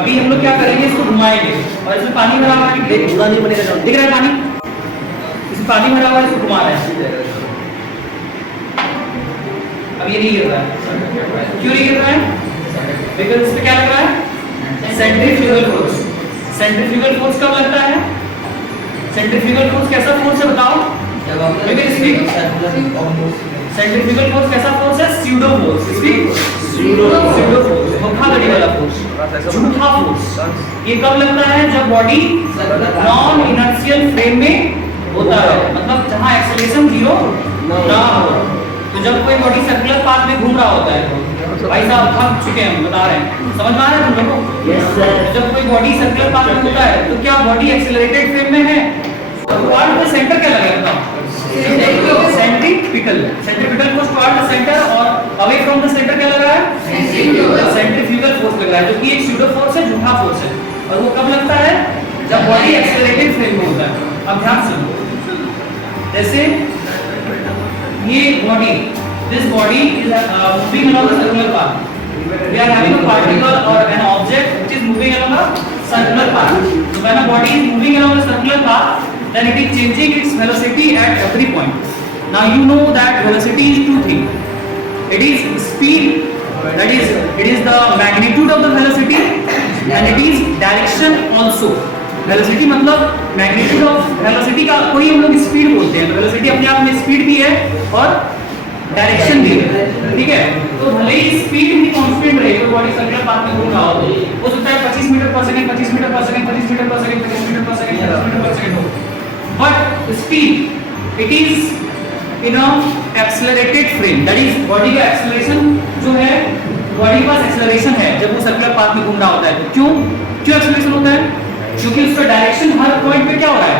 अभी हम लोग क्या करेंगे, इसको घुमाएंगे और इसमें पानी भरा हुआ है, पूरा नहीं बनेगा, दिख रहा है पानी, इसमें पानी भरा हुआ है, इसको घुमा रहे हैं। अब ये नहीं गिर रहा है, क्यों नहीं गिर रहा है? बिकॉज इसमें क्या लग रहा है, सेंट्रीफ्यूगल फोर्स। सेंट्रीफ्यूगल फोर्स कब लगता है? सेंट्रीफ्यूगल फोर्स कैसा फोर्स है बताओ? सेंट्रीफ्यूगल फोर्स कैसा फोर्स है? Pseudo force. स्यूडो फोर्स, धोखाधड़ी वाला फोर्स, झूठा फोर्स। ये कब लगता है? जब बॉडी नॉन इनर्शियल फ्रेम में होता है, मतलब जहां एक्सेलरेशन जीरो ना हो। तो जब कोई बॉडी सर्कुलर पाथ में घूम रहा होता है, भाई साहब थक चुके हैं, हम बता रहे हैं, समझ में आ रहा है तुम लोगों को? Yes sir. जब कोई बॉडी सर्कुलर पाथ में होता है तो क्या बॉडी एक्सेलरेटेड फ्रेम में है? टुवर्ड द सेंटर क्या लगेगा? Centripetal. Centripetal force toward the centre और अवे फ्रॉम द सेंटर क्या लग रहा है? सेंट्रीफ्यूगल फोर्स लग रहा है, जो कि एक स्यूडो फोर्स है, झूठा फोर्स है। और वो कब लगता है? जब बॉडी एक्सेलरेटेड फ्रेम में होता है। अब ध्यान सुनो, जैसे ये body, this body is moving along the circular path. We are having a particle or an object which is moving along a circular path. So when a body is moving along a circular path, then it is changing its velocity at every point. Now you know that velocity is two things. It is speed, that is, it is the magnitude of the velocity, and it is direction also. Velocity मतलब magnitude of velocity का कोई हम लोग speed बोलते हैं, तो velocity अपने आप में स्पीड भी है और डायरेक्शन भी है, ठीक है? तो भले ही स्पीड भी कांस्टेंट रहे, तो बॉडी सर्कुलर पाथ में घूम रहा हो सकता है 25 मीटर पर सेकंड, 25 मीटर पर सेकंड, 25 मीटर पर सेकंड, 25 मीटर पर सेकंड, 25 मीटर पर सेकंड हो, but speed it is in a accelerated frame, that is body का एक्सेलरेशन जो है, बॉडी का एक्सेलरेशन है जब वो सर्कुलर पाथ में घूम रहा होता है। तो क्यों एक्सेलरेशन होता है? क्योंकि उसका डायरेक्शन हर पॉइंट पे क्या हो रहा है?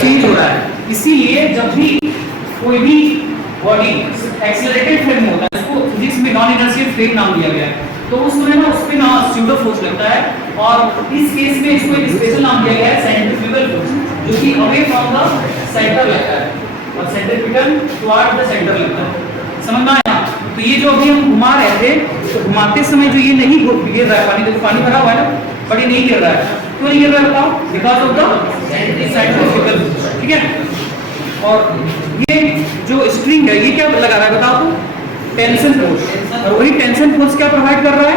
चेंज हो रहा है। इसीलिए जब भी कोई भी बॉडी एक्सेलरेटेड फ्रेम में होता है, इसको फिजिक्स में नॉन इनर्शियल फ्रेम नाम दिया गया है, तो उसमें ना उस पे ना स्यूडो फोर्स लगता है, और इस केस में इसको एक स्पेशल नाम दिया गया है सेंट्रीफ्यूगल फोर्स, जो कि अवे फ्रॉम द सेंटर लगता है और सेंट्रीफ्यूगल टुवर्ड द सेंटर लगता है। समझ में आया? तो ये जो अभी हम घुमा रहे थे, तो घुमाते समय जो ये नहीं गिर रहा है पानी, देखो पानी भरा हुआ है ना, पर ये नहीं गिर रहा है। क्यों नहीं गिर रहा है बताओ? बिकॉज ऑफ द सेंट्रीफ्यूगल, ठीक है? और ये जो स्ट्रिंग है ये क्या लगा रहा है बताओ? Tension force. और वही टेंशन फोर्स क्या प्रोवाइड कर रहा है?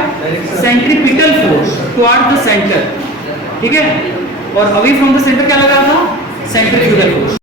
Centripetal force toward the centre, ठीक है? और अवे फ्रॉम द सेंटर क्या लगा था? Centrifugal force.